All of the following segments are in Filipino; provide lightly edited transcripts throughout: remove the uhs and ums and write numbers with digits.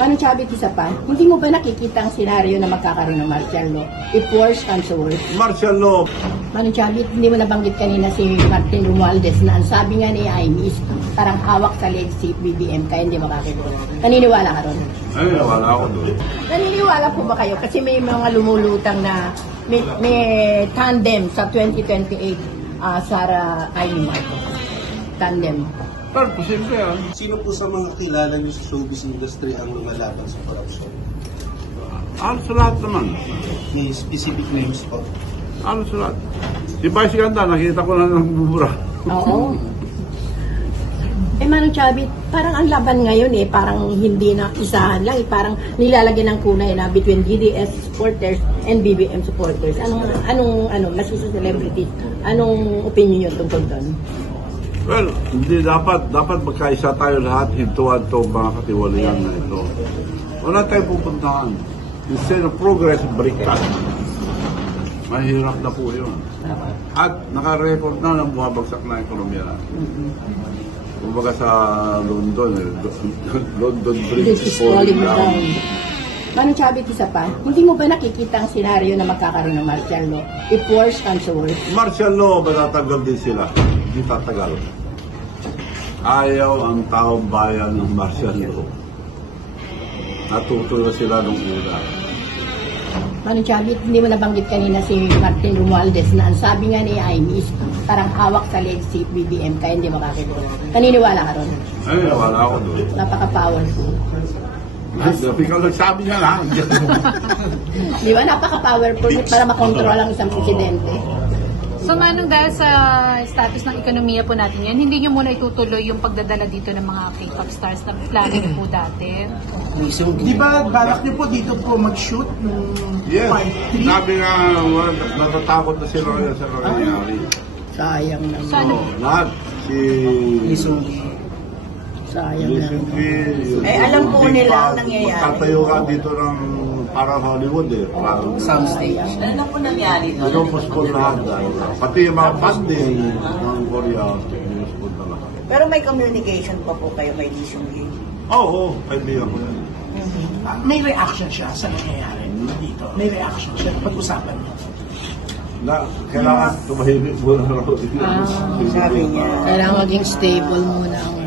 Manong Chavit, isa pa, hindi mo ba nakikita ang senaryo na magkakaroon ng martial law? If worse comes to worse. Martial law. Manong Chavit, hindi mo nabanggit kanina si Martin Romualdez na ang sabi nga ni Amy is parang hawak sa leg si BBM kaya hindi makakita. Naniniwala ka ron? Ay, wala ako doon. Naniniwala po ba kayo? Kasi may mga lumulutang na may tandem sa 2028 Sara Amy Marcos. Tandem. Pero posible yan. Sino po sa mga kilala niyo sa showbiz industry ang lumalaban sa korupsyon? Ano sa lahat naman? May specific names po. Ano sa lahat? Si Vice Ganda, nakita ko na ng bubura. Oo. Manong Chavit, parang ang laban ngayon parang hindi na isahan lang, parang nilalagyan ng kunay na between DDS supporters and BBM supporters. Anong masisa celebrities? Anong opinion niyo tungkol doon? Well, hindi dapat magkaisa tayo lahat, hintuan to mga katiwalian na ito. Wala tayong pupuntahan. Instead of progress, baliktad. Mahirap na po yun. At naka-record na ng bumabagsak na ekonomiya. Kumbaga sa London, London Bridge is falling down. Manong Chavit, isa pa, hindi mo ba nakikita ang senaryo na magkakaroon ng martial law? If worse comes to worse. Martial law, matatagal din sila. Hindi tatagal. Ayaw ang taong bayan ng martial law. Natuto na sila nung una. Manong Chavit, hindi mo nabanggit kanina si Martin Romualdez na ang sabi nga ni Amy is parang hawak sa leg si BBM kaya hindi makakita. Naniniwala ka ron? Ay, wala ako doon. Napaka-powerful. Ikaw nagsabi niya lang. Di ba? Napaka-powerful para makontrol ang isang presidente. So Manong, dahil sa status ng ekonomiya po natin yan, hindi nyo muna itutuloy yung pagdadala dito ng mga K-pop stars na plano nyo po dati? Di ba balak niyo po dito po mag-shoot ng Yes. part 3? Sabi nga, natatakot na sila ngayon sa nangyayari. Sayang naman. Saan? Lahat. Si Sayang naman. alam po nila ang nangyayari. Magtatayo ka dito ng parang Hollywood Soundstage. Ano po nangyari doon? Pinupospon lahat dahil. Pati yung mga funding ng Korea, pinupospon na lahat. Pero may communication pa po kayo kay Lee Seung-gi? Oo, kaibigan ko yan. May reaction siya sa nangyayari dito. May reaction siya. Pag-usapan niyo. Na, kailangan tumahimik muna ako. Sabi niya. Kailangan maging stable muna ang...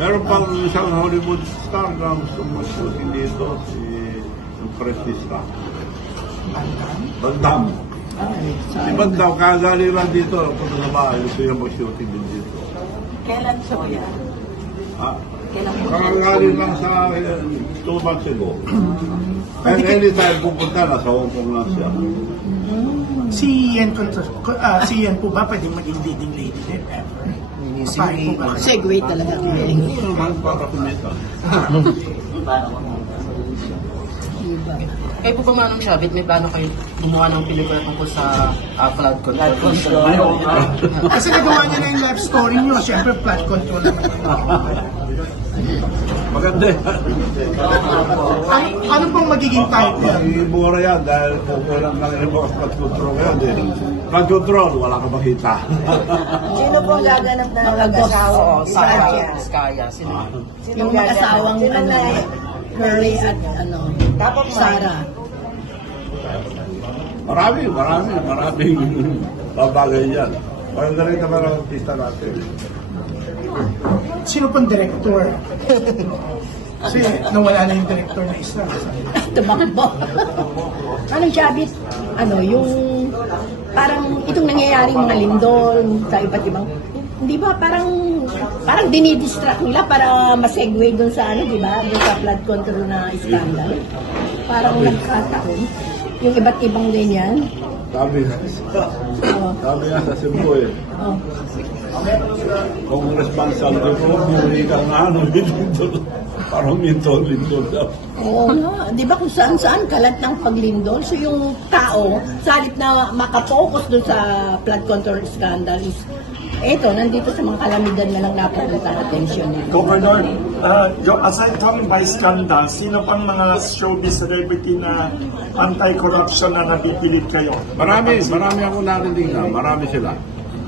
Meron pang isang Hollywood star na gusto mag-shooting dito, si Prestista. Bandam. Si Bandam, kagaling lang dito, punta sa bahay, gusto niya mag-shooting din dito. Kailan po yan? Kagaling lang sa 2 months ago. And anytime pupunta na, sa Hong Kong lang siya. Si Yan po ba pwedeng maging leading lady din? Papayag po ba? Segue talaga. Hindi naman para kumita. Kayo po ba Manong Chavit, may plano kayo gumawa ng pelikula tungkol sa flood control? Kasi nagawa niya na yung life story niyo. Siyempre, flood control naman. Maganda yan. Ano pong magiging title? Magiging mura yan dahil kung walang nang-remote flood control ngayon din. Flood control, wala ka makita. Sino po gaganap na ng mag-asawa? Oo, Skaya. Sino? Yung mag-asawang Curly at Tapos Sarah. Maraming babagay yan. Maganda rin naman ang artista natin. Sino pong director? Kasi nawala na yung director na isa. Tumakbo. Manong Chavit, yung parang itong nangyayaring mga lindol sa iba't ibang, di ba parang dinidistract nila para ma-segue dun sa di ba? Dun sa flood control na scandal. Parang nagkataon. Yung iba't ibang ganyan. Sabi nga sa Cebu Oh. kung responsible ko, hindi ka nga lindol. Parang lindol daw. Oo nga. Di ba kung saan-saan kalat ng paglindol? So yung tao, salit na makapokus dun sa flood control scandal is eto, nandito sa mga kalamidad na lang napapunta ang atensyon nila. Governor, aside from by scandal, sino pang mga showbiz celebrity na anti-corruption na napipilit kayo? Marami ako narinig na. Marami sila.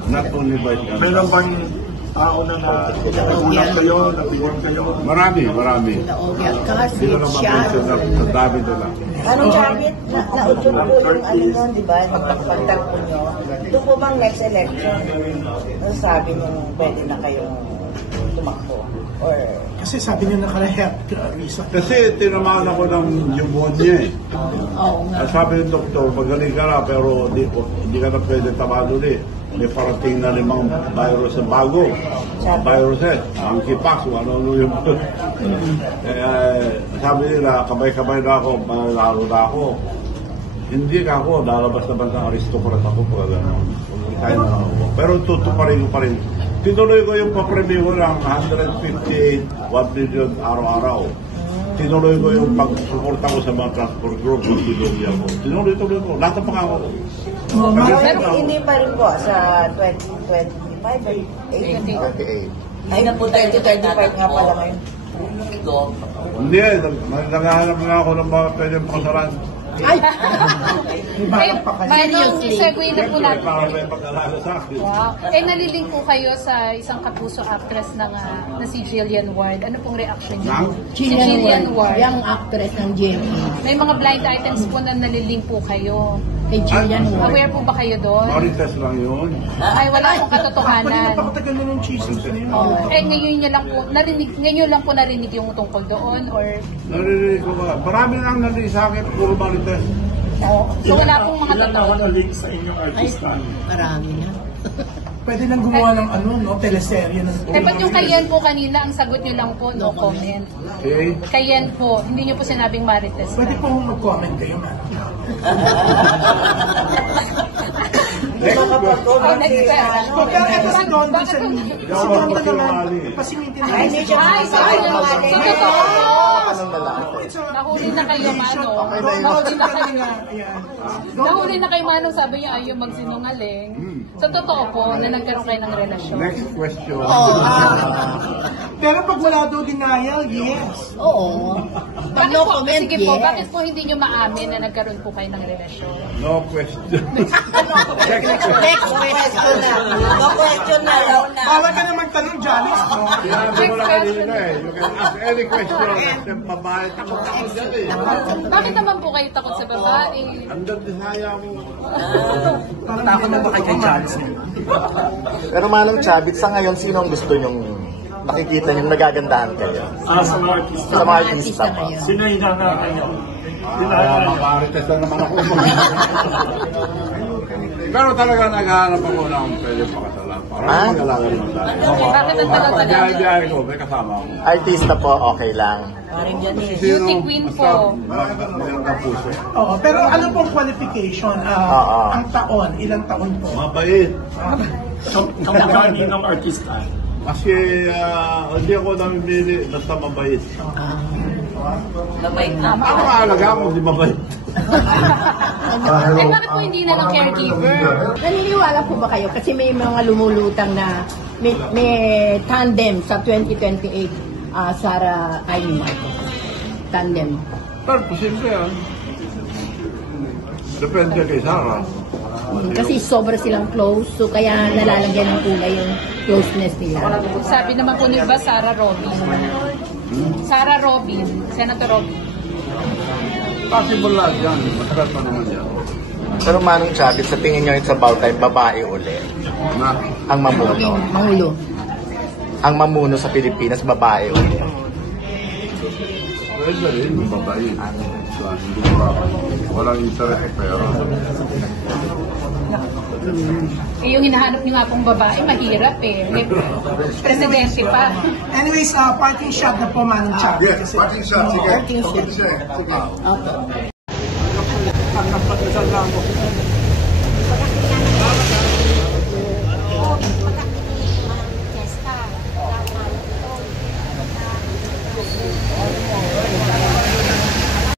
Not only by scandal. Meron bang tao na nagulat kayo, nabigyan kayo? Marami. Kasi Sila naman siya. mention na sa dami nila. Anong Chavit, na-udyok po yung ano nun, di ba? Yung pagtakbo nyo. Doon po bang next election, ano sabi nyo pwede na kayong tumakbo? Or Kasi sabi niyo nakalahiyap, Risa. Kasi tinamaan ako ng pneumonia eh. Oo nga. Sabi ng doktor, magaling ka na pero di ka na pwede tamado ulit. May parating na 5 virus na bago. Viruses, monkeypox, ano yung... sabi nila, kamay-kamay na ako, malalo na ako. Hindi ka ako, lalabas naman sa aristocrat ako pag gano'n. Pero tutuparin ko pa rin. Tinuloy ko yung papremyo ko ng 158, 1 million araw-araw. Tinuloy ko yung pag-suporta ko sa mga transport group ng Pidogya ko. Tinuloy ko. Lahat ng pangako ko. pero hindi pa rin po sa 2025 or 18? Ay na po 2025 nga pala ngayon. Hindi, naghahanap nga ako ng mga pwedeng pakasalan. Ay! Manong, segue na po natin. Para may pag-alaga sa akin. Wow. Nalilink po kayo sa isang kapuso actress na si Jillian Ward. Ano pong reaction niyo? Si Jillian Ward, young actress ng GMA. May mga blind items po na nalilink po kayo. Kay Jillian Ward. Aware po ba kayo doon? Marites lang yun. Ay, wala pong Pwede katotohanan. na pakatagal na ng chismis na yun. Ngayon lang po narinig yung tungkol doon or Narinig ko ba? Marami nang narinig sa akin, puro Marites. so wala pong mga Ilan totoo. nakalalik sa inyong artista? Marami na. Pwede nang gumawa ng teleserye ng Ba't yung kayen po kanina, ang sagot nyo lang po, no comment. Okay? Kayen po, hindi nyo po sinabing Marites. Pwede po mag-comment kayo, man. Next question. Oh, next question. Pero eto si Don, Bakit po? si Don na naman, pasingitin na. Ay, hindi siya Ay, sinungaling. so totoo. Nahuli na kayo, Manong. Nahuli na kayo, Manong. Sabi niya, ayaw magsinungaling. So, totoo po na nagkaroon kayo ng relasyon. Next question. Pero pag wala daw denial, yes. Oo. Pag Bakit no po, comment, sige po, yes. bakit po hindi nyo maamin na nagkaroon po kayo ng relasyon? No question. Next question na. No question na. Bawal ka na magtanong, Janice. No? Sinabi mo na kanina eh. You can ask any question. Kasi babae, takot-takot dyan eh. Bakit naman po kayo takot sa babae? Andang desaya mo. Takot na ba kay Janice? Pero Manong Chavit, sa ngayon, sino ang gusto nyong nakikita nyong nagagandahan kayo? Sa mga artista. Sa mga artista po. Sino yung hinanga kayo? Kaya Marites na naman ako. Pero talaga naghahanap ako ng pwede pakasalan. Para mag-alaga naman tayo. Bakit ang tagal ka lang? Biyahe ko, may kasama ako. Artista po, okay lang. Paring Janice. Beauty queen po. Meron ka puso. Oo, pero ano pong qualification? Ang taon, ilang taon po? Mabait. Kamukha ng artista. Kasi hindi ako namimili basta mabait. Mabait na. Ako kaalaga ako, hindi mabait. Bakit po hindi na lang caregiver? Naniniwala po ba kayo? Kasi may mga lumulutang na may tandem sa 2028 Sara Kylie Marcos. Tandem. Pero posible yan. Depende kay Sarah. Kasi sobra silang close, so kaya nalalagyan ng kulay yung closeness nila. Sabi naman po ni ba, Sarah Robin. Sarah Robin, Senator Robin. Possible lahat yan. Matagal pa naman yan. Pero Manong Chavit, sa tingin nyo it's about time, babae ulit. Na, Ang mamuno. Mangulo. Ang mamuno sa Pilipinas, babae ulit. pwede rin yung babae. So, hindi ko ba, walang interest pero Yung hinahanap niyo nga pong babae, mahirap eh. Presidente pa. Anyways, parting shot na po, Manong Chavit. Kasi parting shot, sige. Parting shot. Sige. Okay. Ang napagdasal lang mo.